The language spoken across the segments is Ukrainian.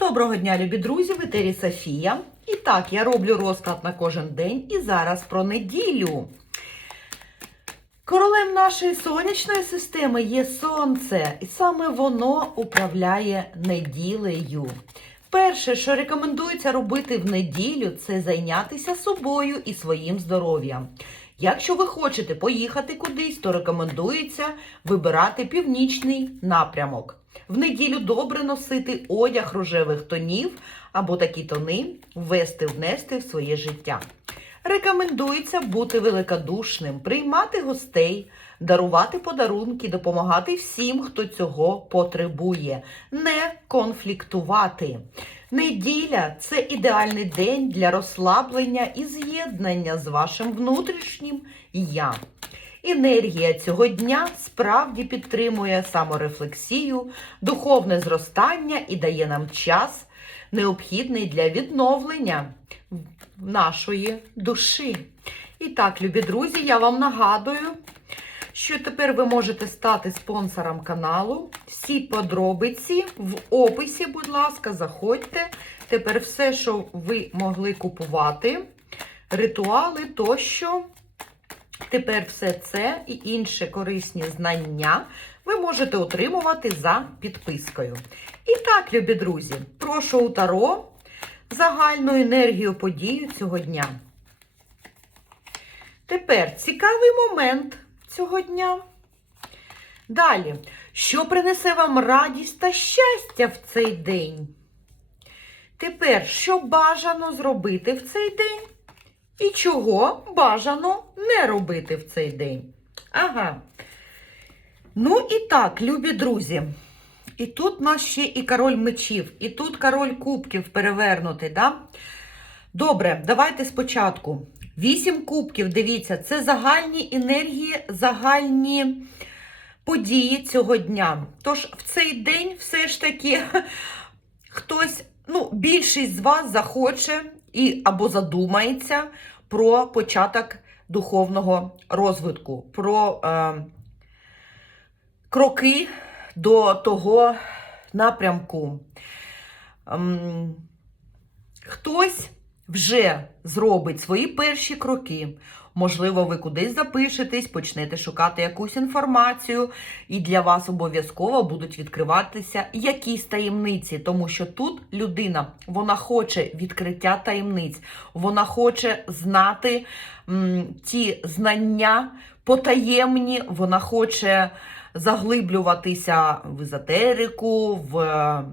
Доброго дня, любі друзі! В етері Софія. І так, я роблю розклад на кожен день і зараз про неділю. Королем нашої сонячної системи є сонце, і саме воно управляє неділею. Перше, що рекомендується робити в неділю, це зайнятися собою і своїм здоров'ям. Якщо ви хочете поїхати кудись, то рекомендується вибирати північний напрямок. В неділю добре носити одяг рожевих тонів або такі тони ввести, внести в своє життя. Рекомендується бути великодушним, приймати гостей, дарувати подарунки, допомагати всім, хто цього потребує, не конфліктувати. Неділя це ідеальний день для розслаблення і з'єднання з вашим внутрішнім я. Енергія цього дня справді підтримує саморефлексію, духовне зростання і дає нам час, необхідний для відновлення нашої душі. І так, любі друзі, я вам нагадую, що тепер ви можете стати спонсором каналу. Всі подробиці в описі, будь ласка, заходьте. Тепер все, що ви могли купувати, ритуали тощо. Тепер все це і інші корисні знання ви можете отримувати за підпискою. І так, любі друзі, прошу у Таро загальну енергію подію цього дня. Тепер цікавий момент цього дня. Далі, що принесе вам радість та щастя в цей день? Тепер, що бажано зробити в цей день? І чого бажано не робити в цей день? Ага. Ну і так, любі друзі. І тут у нас ще і король мечів, і тут король кубків перевернутий, да? Добре, давайте спочатку. Вісім кубків, дивіться, це загальні енергії, загальні події цього дня. Тож в цей день все ж таки хтось, ну, більшість з вас захоче і або задумається про початок духовного розвитку, про е, кроки до того напрямку. Ем, хтось вже зробить свої перші кроки. Можливо, ви кудись запишетесь, почнете шукати якусь інформацію, і для вас обов'язково будуть відкриватися якісь таємниці, тому що тут людина вона хоче відкриття таємниць, вона хоче знати м, ті знання потаємні, вона хоче заглиблюватися в езотерику, в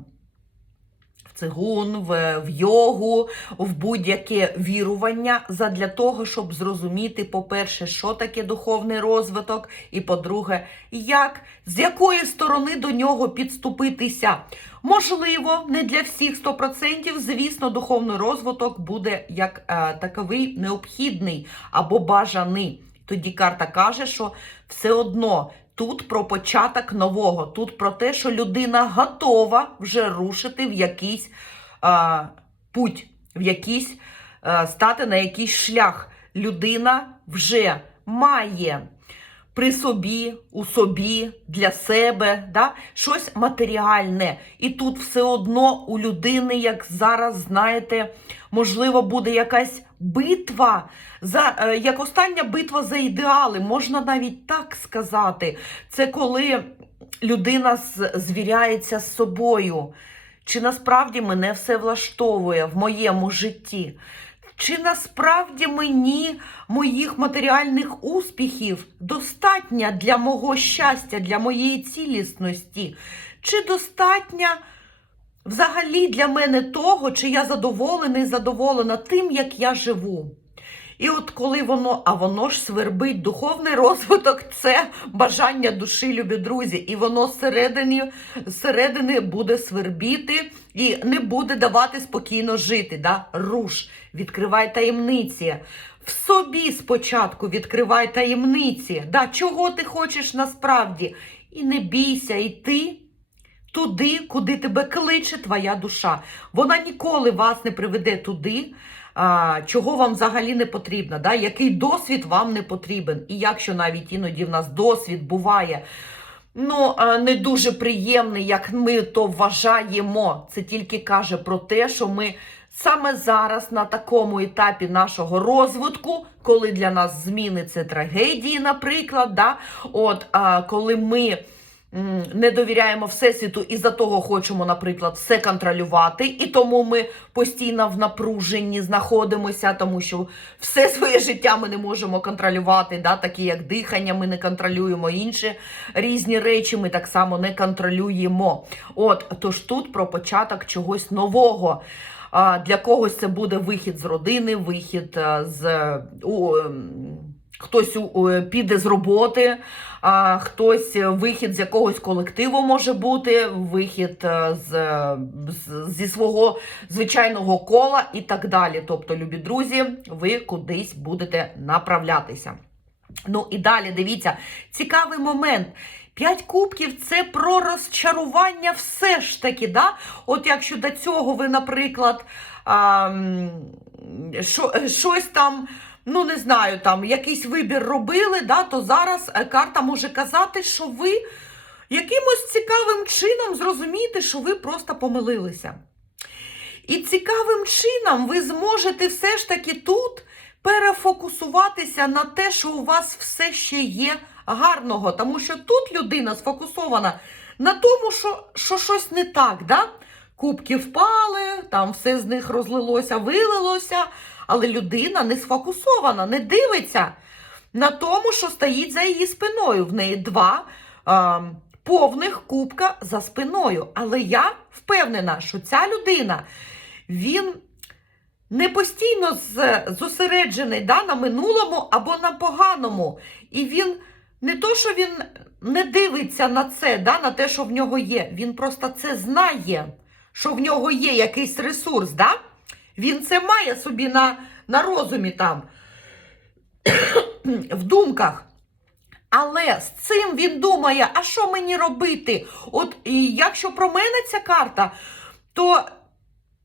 цигун, в, в йогу, в будь-яке вірування задля того, щоб зрозуміти, по-перше, що таке духовний розвиток, і по-друге, як, з якої сторони до нього підступитися. Можливо, не для всіх 100%, звісно, духовний розвиток буде як е, таковий необхідний або бажаний. Тоді карта каже, що все одно Тут про початок нового, тут про те, що людина готова вже рушити в якийсь а, путь, в якийсь а, стати на якийсь шлях. Людина вже має при собі, у собі, для себе, да, щось матеріальне. І тут все одно у людини, як зараз знаєте, можливо, буде якась битва, за, е, як остання битва за ідеали, можна навіть так сказати. Це коли людина звіряється з собою. Чи насправді мене все влаштовує в моєму житті? Чи насправді мені моїх матеріальних успіхів достатньо для мого щастя, для моєї цілісності? Чи достатньо взагалі для мене того, чи я задоволений, задоволена тим, як я живу? І от коли воно, а воно ж свербить, духовний розвиток це бажання душі, любі друзі, і воно зсередини, зсередини буде свербіти і не буде давати спокійно жити. Да? Руш, відкривай таємниці. В собі спочатку відкривай таємниці. Да? Чого ти хочеш насправді? І не бійся йти. Туди, куди тебе кличе твоя душа. Вона ніколи вас не приведе туди, чого вам взагалі не потрібно, да? який досвід вам не потрібен. І якщо навіть іноді в нас досвід буває ну, не дуже приємний, як ми то вважаємо. Це тільки каже про те, що ми саме зараз на такому етапі нашого розвитку, коли для нас зміни це трагедії, наприклад, да? От, а, коли ми не довіряємо Всесвіту і за того хочемо, наприклад, все контролювати, і тому ми постійно в напруженні знаходимося, тому що все своє життя ми не можемо контролювати, да? такі як дихання, ми не контролюємо інші різні речі, ми так само не контролюємо. От, тож тут про початок чогось нового. Для когось це буде вихід з родини, вихід е, з ем, хтось у- піде з роботи, а хтось е, вихід з якогось колективу може бути, вихід е, з, з, зі свого звичайного кола і так далі. Тобто, любі друзі, ви кудись будете направлятися. Ну і далі дивіться, цікавий момент. П'ять кубків це про розчарування все ж таки. Да? От якщо до цього ви, наприклад, а, що, щось там, ну не знаю, там якийсь вибір робили, да, то зараз е, карта може казати, що ви якимось цікавим чином зрозумієте, що ви просто помилилися. І цікавим чином ви зможете все ж таки тут перефокусуватися на те, що у вас все ще є гарного. Тому що тут людина сфокусована на тому, що, що щось не так. Да? Кубки впали, там все з них розлилося, вилилося, але людина не сфокусована, не дивиться на тому, що стоїть за її спиною. В неї два а, повних кубка за спиною. Але я впевнена, що ця людина, він не постійно зосереджений да, на минулому або на поганому. І він не то, що він не дивиться на це, да, на те, що в нього є. Він просто це знає, що в нього є якийсь ресурс. Да? Він це має собі на, на розумі там, в думках. Але з цим він думає, а що мені робити? От і якщо про мене ця карта, то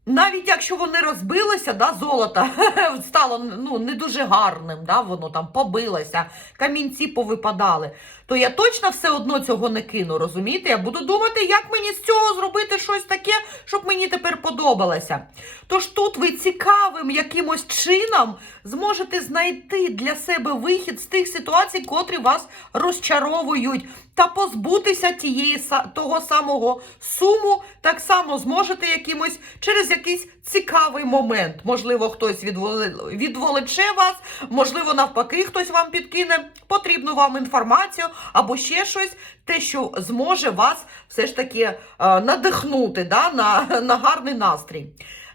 навіть якщо вони розбилися, да, золото стало ну, не дуже гарним, да, воно там побилося, камінці повипадали, то я точно все одно цього не кину, розумієте? Я буду думати, як мені з цього зробити щось таке, щоб мені тепер подобалося. Тож тут ви цікавим якимось чином зможете знайти для себе вихід з тих ситуацій, котрі вас розчаровують, та позбутися тієї того самого суму, так само зможете якимось через якийсь цікавий момент. Можливо, хтось відволе- відволече вас, можливо, навпаки, хтось вам підкине потрібну вам інформацію або ще щось, те, що зможе вас все ж таки е, надихнути да, на, на гарний настрій.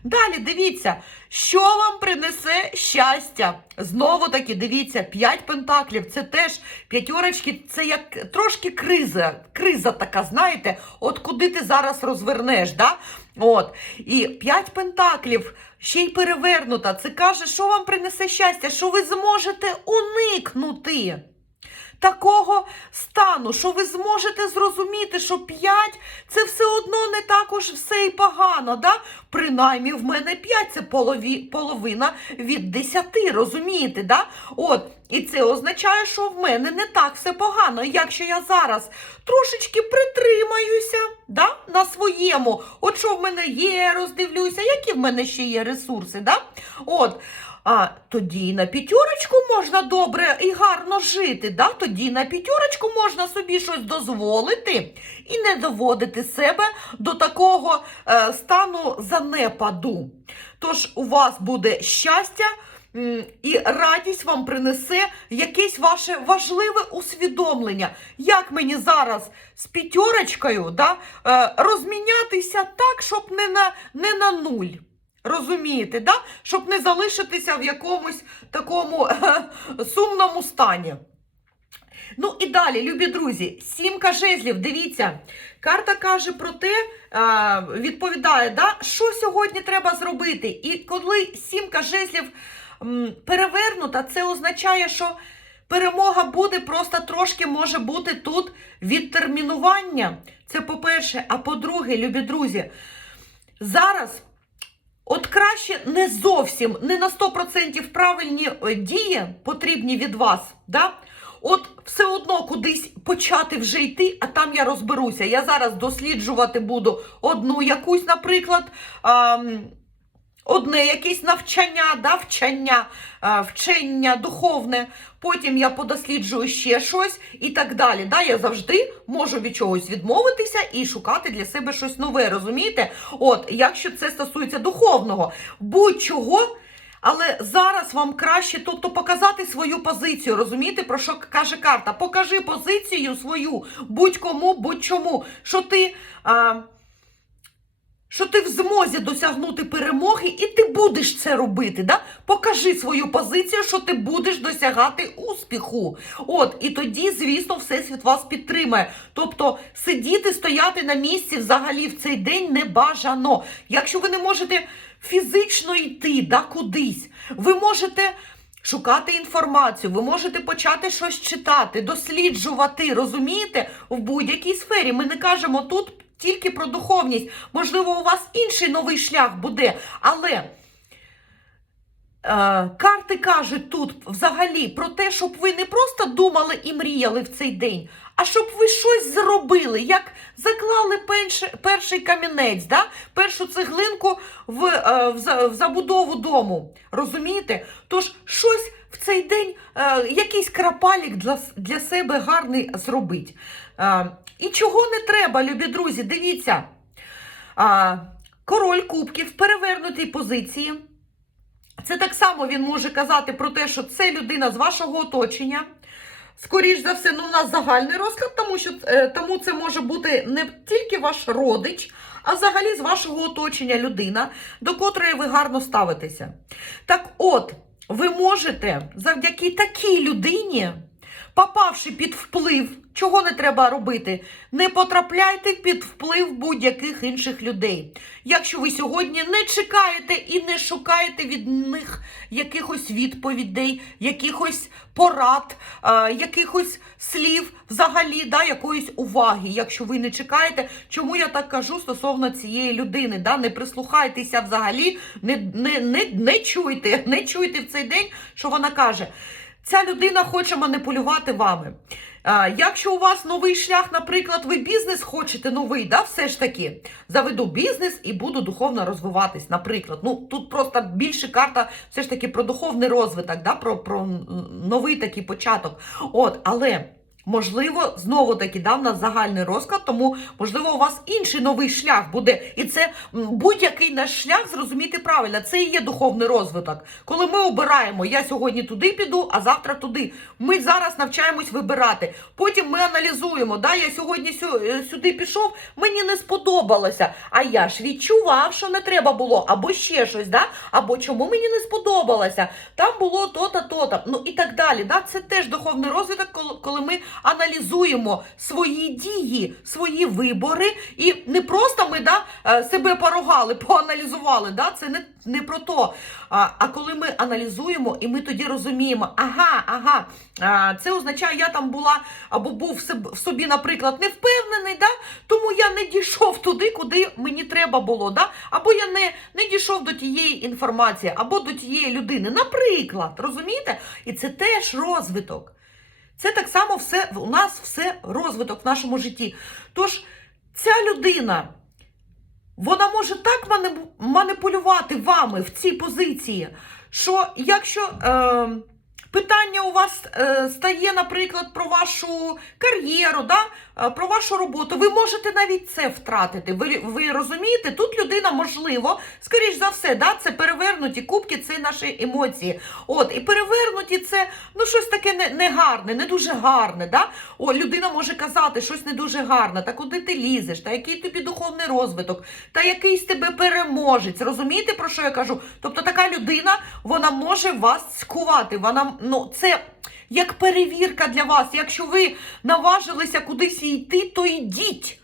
Далі дивіться, що вам принесе щастя. Знову таки, дивіться, 5 пентаклів. Це теж п'ятьорочки, це як трошки криза. Криза така, знаєте, от куди ти зараз розвернеш. Да? От. І 5 пентаклів, ще й перевернута. Це каже, що вам принесе щастя, що ви зможете уникнути такого стану, що ви зможете зрозуміти, що 5 це все одно не також все і погано. Да? Принаймні в мене 5 це полові, половина від 10, розумієте? Да? От, і це означає, що в мене не так все погано. Якщо я зараз трошечки притримаюся да, на своєму, от що в мене є, роздивлюся, які в мене ще є ресурси. Да? От, а тоді на п'ятерочку можна добре і гарно жити. Да? Тоді на п'ятерочку можна собі щось дозволити і не доводити себе до такого е, стану занепаду. Тож у вас буде щастя. І радість вам принесе якесь ваше важливе усвідомлення, як мені зараз з п'ятерочкою да, е, розмінятися так, щоб не на, не на нуль. Розумієте, да? щоб не залишитися в якомусь такому сумному стані. Ну і далі, любі друзі, сімка жезлів, дивіться, карта каже про те, відповідає, да, що сьогодні треба зробити. І коли сімка жезлів перевернута, це означає, що перемога буде, просто трошки може бути тут відтермінування. Це по-перше. А по-друге, любі друзі, зараз От краще не зовсім, не на 100% правильні е, дії потрібні від вас. Да? от все одно кудись почати вже йти, а там я розберуся. Я зараз досліджувати буду одну якусь, наприклад. А, Одне якесь навчання, да, вчення, вчення духовне, потім я подосліджую ще щось і так далі. Да, я завжди можу від чогось відмовитися і шукати для себе щось нове, розумієте? От, якщо це стосується духовного, будь-чого, але зараз вам краще, тобто показати свою позицію, розумієте, про що каже карта? Покажи позицію свою будь-кому, будь-чому, що ти. А, що ти в змозі досягнути перемоги, і ти будеш це робити. Да? Покажи свою позицію, що ти будеш досягати успіху. От, і тоді, звісно, Всесвіт вас підтримає. Тобто сидіти, стояти на місці взагалі в цей день не бажано. Якщо ви не можете фізично йти да, кудись, ви можете. Шукати інформацію, ви можете почати щось читати, досліджувати, розумієте, в будь-якій сфері. Ми не кажемо тут тільки про духовність. Можливо, у вас інший новий шлях буде, але е, карти кажуть тут взагалі про те, щоб ви не просто думали і мріяли в цей день, а щоб ви щось зробили, як заклали перший, камінець, да? першу цеглинку в, е, в, в забудову дому. Розумієте? Тож щось в цей день, е, якийсь крапалік для, для себе гарний зробить. І чого не треба, любі друзі, дивіться. Король кубків в перевернутій позиції. Це так само він може казати про те, що це людина з вашого оточення. Скоріш за все, ну у нас загальний розклад, тому що е, тому це може бути не тільки ваш родич, а взагалі з вашого оточення людина, до котрої ви гарно ставитеся. Так от, ви можете завдяки такій людині, попавши під вплив, чого не треба робити, не потрапляйте під вплив будь-яких інших людей. Якщо ви сьогодні не чекаєте і не шукаєте від них якихось відповідей, якихось порад, а, якихось слів, взагалі, да, якоїсь уваги. Якщо ви не чекаєте, чому я так кажу стосовно цієї людини? Да? Не прислухайтеся взагалі, не, не, не, не чуйте, не чуйте в цей день, що вона каже. Ця людина хоче маніпулювати вами. Якщо у вас новий шлях, наприклад, ви бізнес хочете новий, да, все ж таки, заведу бізнес і буду духовно розвиватись, наприклад. Ну, тут просто більше карта все ж таки про духовний розвиток, да, про, про новий такий початок. От, але. Можливо, знову таки да, в нас загальний розклад, тому можливо у вас інший новий шлях буде. І це будь-який наш шлях зрозуміти правильно. Це і є духовний розвиток. Коли ми обираємо, я сьогодні туди піду, а завтра туди. Ми зараз навчаємось вибирати. Потім ми аналізуємо. Да, я сьогодні е, сюди пішов, мені не сподобалося. А я ж відчував, що не треба було, або ще щось, да? або чому мені не сподобалося. Там було то-то, то-то. Ну і так далі. Да? Це теж духовний розвиток, коли ми аналізуємо свої дії, свої вибори, і не просто ми да, е, себе поругали, поаналізували. Да? Це не, не про то. А, а коли ми аналізуємо, і ми тоді розуміємо, ага, ага, це означає, я там була або був в собі, наприклад, не впевнений, да? тому я не дійшов туди, куди мені треба було. Да? Або я не, не дійшов до тієї інформації, або до тієї людини. Наприклад, розумієте? І це теж розвиток. Це так само все у нас все розвиток в нашому житті. Тож ця людина, вона може так маніпулювати вами в цій позиції, що якщо е, питання у вас е, стає, наприклад, про вашу кар'єру, да, е, про вашу роботу, ви можете навіть це втратити. Ви, ви розумієте, тут людина, можливо, скоріш за все, да, це перевернуті кубки, це наші емоції. От, і перевернуті це ну, щось таке не, не не дуже гарне. Да? О, людина може казати щось не дуже гарне, та куди ти лізеш, та який тобі духовний розвиток, та якийсь тебе переможець. Розумієте, про що я кажу? Тобто така людина, вона може вас скувати. Вона, ну, це як перевірка для вас. Якщо ви наважилися кудись йти, то йдіть.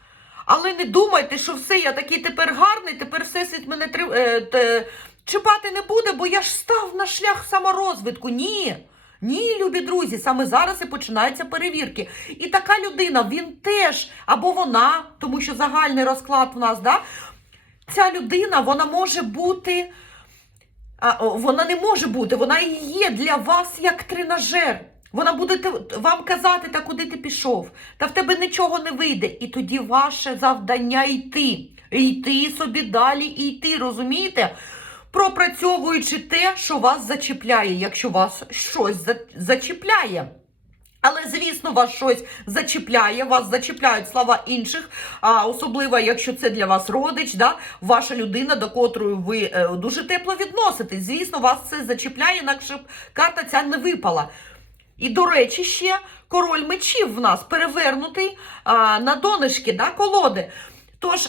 Але не думайте, що все, я такий тепер гарний, тепер всесвіт мене три... е, чіпати не буде, бо я ж став на шлях саморозвитку. Ні. Ні, любі друзі, саме зараз і починаються перевірки. І така людина, він теж, або вона, тому що загальний розклад у нас, да? ця людина, вона може бути. А, вона не може бути, вона і є для вас як тренажер. Вона буде вам казати, та куди ти пішов, та в тебе нічого не вийде. І тоді ваше завдання йти. Йти собі далі і йти, розумієте? Пропрацьовуючи те, що вас зачіпляє, якщо вас щось зачіпляє. Але, звісно, вас щось зачіпляє, вас зачіпляють слова інших, а особливо, якщо це для вас родич, да, ваша людина, до котрої ви е, дуже тепло відноситесь. Звісно, вас це зачіпляє, інакше б карта ця не випала. І, до речі, ще король мечів в нас перевернутий а, на донышки, да, колоди. Тож,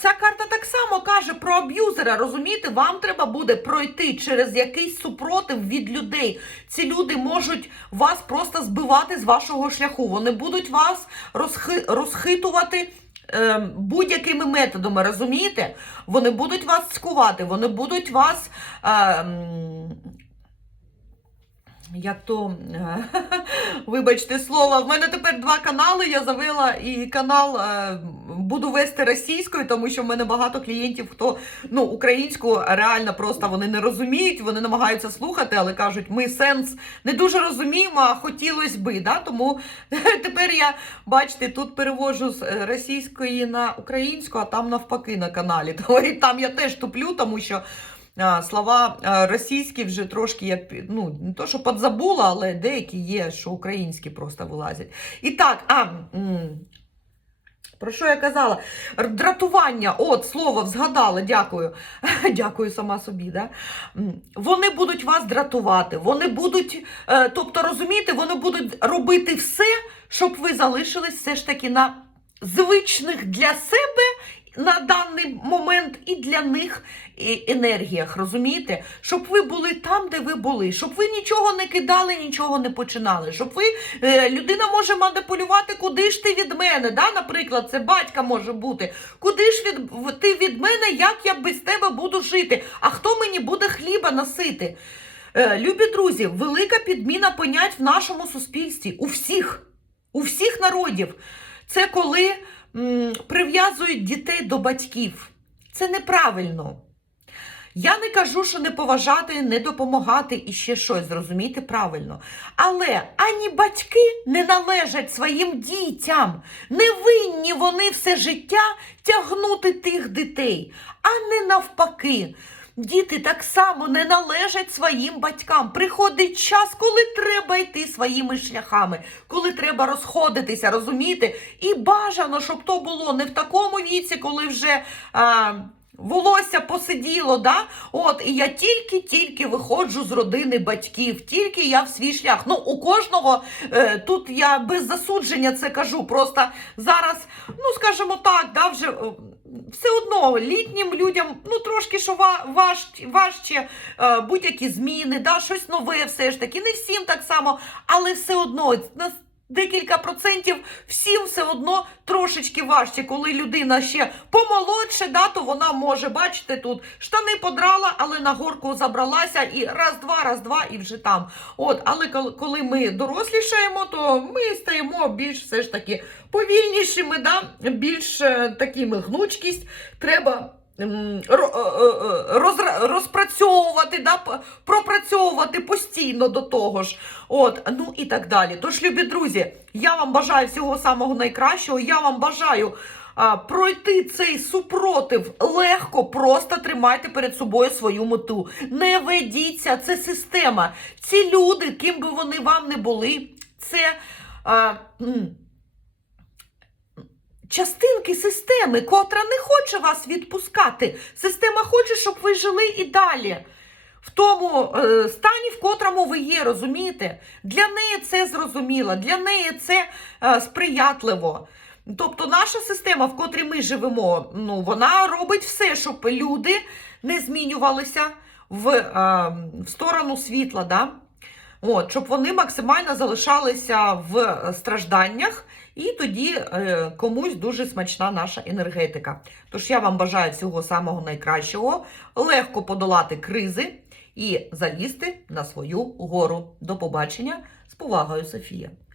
ця карта так само каже про аб'юзера. Розумієте, вам треба буде пройти через якийсь супротив від людей. Ці люди можуть вас просто збивати з вашого шляху. Вони будуть вас розхи, розхитувати. е, Будь-якими методами, розумієте? Вони будуть вас цькувати, вони будуть вас. е, як то, е, вибачте слово, в мене тепер два канали. Я завела і канал е, буду вести російською, тому що в мене багато клієнтів, хто ну, українську реально просто вони не розуміють, вони намагаються слухати, але кажуть, ми сенс не дуже розуміємо, а хотілося би. Да? Тому тепер я, бачите, тут перевожу з російської на українську, а там навпаки на каналі. Тому там я теж туплю, тому що. Слова російські вже трошки я ну, не то, що подзабула, але деякі є, що українські просто вилазять. І так, а, про що я казала? Дратування, от слово згадала, дякую. Дякую сама собі. Да? Вони будуть вас дратувати, вони будуть, е, тобто, розумієте, вони будуть робити все, щоб ви залишились все ж таки на звичних для себе на даний момент і для них енергіях, розумієте? Щоб ви були там, де ви були, щоб ви нічого не кидали, нічого не починали, щоб ви е, людина може маніпулювати, куди ж ти від мене? Да? Наприклад, це батька може бути. Куди ж від, ти від мене, як я без тебе буду жити? А хто мені буде хліба носити? Е, любі друзі, велика підміна понять в нашому суспільстві у всіх, у всіх народів. Це коли прив'язують дітей до батьків. Це неправильно. Я не кажу, що не поважати, не допомагати і ще щось, зрозумійте правильно. Але ані батьки не належать своїм дітям. Не винні вони все життя тягнути тих дітей, а не навпаки. Діти так само не належать своїм батькам. Приходить час, коли треба йти своїми шляхами, коли треба розходитися, розумієте? І бажано, щоб то було не в такому віці, коли вже. А, Волосся посиділо, да? От, і я тільки-тільки виходжу з родини батьків, тільки я в свій шлях. Ну, у кожного е, тут я без засудження це кажу. Просто зараз, ну скажімо так, да, вже все одно літнім людям ну трошки що ва- важ, важче е, будь-які зміни, да, щось нове, все ж таки. Не всім так само, але все одно декілька процентів всім все одно трошечки важче, коли людина ще помолодше, да, то вона може, бачите, тут штани подрала, але на горку забралася і раз-два, раз-два, і вже там. От, але коли- ми дорослішаємо, то ми стаємо більш все ж таки повільнішими, да, більш е, такими гнучкість треба. Е, е, розра- розпрацьовувати, да, пропрацьовувати постійно до того ж. От, ну і так далі. Тож, любі друзі, я вам бажаю всього самого найкращого. Я вам бажаю пройти цей супротив легко, просто тримайте перед собою свою мету. Не ведіться, це система. Ці люди, ким би вони вам не були, це. А, Частинки системи, котра не хоче вас відпускати. Система хоче, щоб ви жили і далі. В тому е, стані, в котрому ви є, розумієте? Для неї це зрозуміло, для неї це е, сприятливо. Тобто наша система, в котрій ми живемо, ну, вона робить все, щоб люди не змінювалися в, е, в сторону світла. Да? От, щоб вони максимально залишалися в стражданнях, і тоді е, комусь дуже смачна наша енергетика. Тож я вам бажаю всього самого найкращого, легко подолати кризи і залізти на свою гору. До побачення з повагою, Софія.